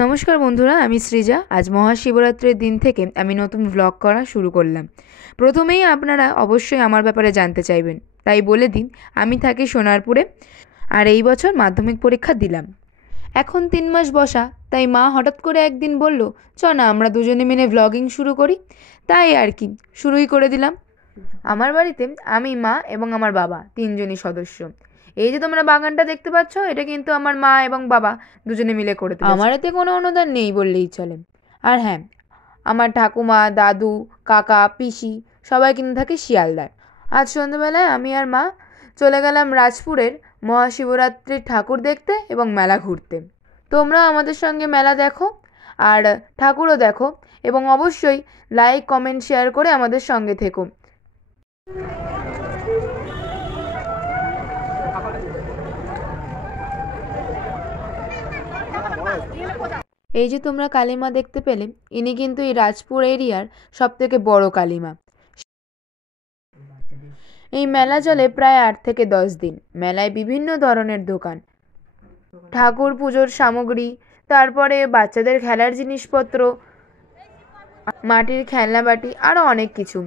নমস্কার বন্ধুরা, আমি সৃজা। আজ মহাশিবরাত্রির দিন থেকে আমি নতুন ভ্লগ করা শুরু করলাম। প্রথমেই আপনারা অবশ্যই আমার ব্যাপারে জানতে চাইবেন, তাই বলে দিন আমি থাকি সোনারপুরে, আর এই বছর মাধ্যমিক পরীক্ষা দিলাম। এখন 3 মাস বসা, তাই মা হঠাৎ করে একদিন বলল, চ না আমরা দুজনে মিলে ভ্লগিং শুরু করি। তাই আর কি, শুরুই করে দিলাম। আমার বাড়িতে আমি, মা এবং আমার বাবা তিনজনই সদস্য। এই যে তোমরা বাগানটা দেখতে পাচ্ছ, এটা কিন্তু আমার মা এবং বাবা দুজনে মিলে করে তুলেছে। আমার এতে কোনো অনুদান নেই বললেই চলে। আর হ্যাঁ, আমার ঠাকুমা, দাদু, কাকা, পিসি সবাই কিন্তু থাকে শিয়ালদায়। আজ সন্ধ্যাবেলায় আমি আর মা চলে গেলাম রাজপুরের মহাশিবরাত্রির ঠাকুর দেখতে এবং মেলা ঘুরতে। তোমরাও আমাদের সঙ্গে মেলা দেখো আর ঠাকুরও দেখো, এবং অবশ্যই লাইক, কমেন্ট, শেয়ার করে আমাদের সঙ্গে থেকো। এই যে তোমরা কালীমা দেখতে পেলে, ইনি কিন্তু এই রাজপুর এরিয়ার সবথেকে বড় কালীমা। এই মেলা চলে প্রায় 8 থেকে 10 দিন। মেলায় বিভিন্ন ধরনের দোকান, ঠাকুর পুজোর সামগ্রী, তারপরে বাচ্চাদের খেলার জিনিসপত্র, মাটির খেলনাবাটি, আরও অনেক কিছু।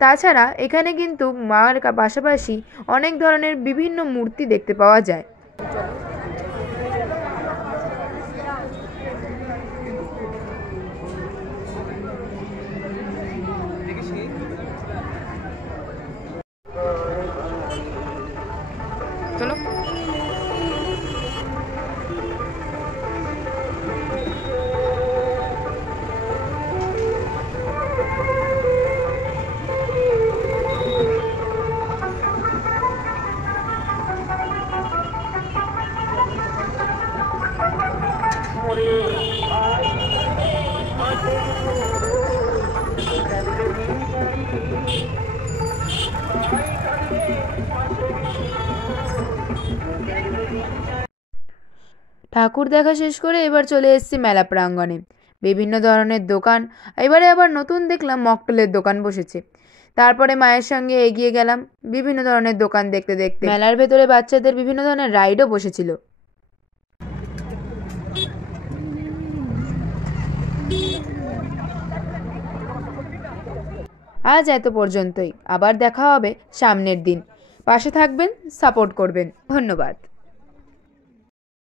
তাছাড়া এখানে কিন্তু মার পাশাপাশি অনেক ধরনের বিভিন্ন মূর্তি দেখতে পাওয়া যায়। চলো। ঠাকুর দেখা শেষ করে এবার চলে এসেছি মেলা প্রাঙ্গণে। বিভিন্ন ধরনের দোকান, এবারে আবার নতুন দেখলাম মকটেলের দোকান বসেছে। তারপরে মায়ের সঙ্গে এগিয়ে গেলাম বিভিন্ন ধরনের দোকান দেখতে দেখতে। মেলার ভেতরে বাচ্চাদের বিভিন্ন ধরনের রাইডও বসেছিল। আজ এত পর্যন্তই, আবার দেখা হবে সামনের দিন। পাশে থাকবেন, সাপোর্ট করবেন। ধন্যবাদ।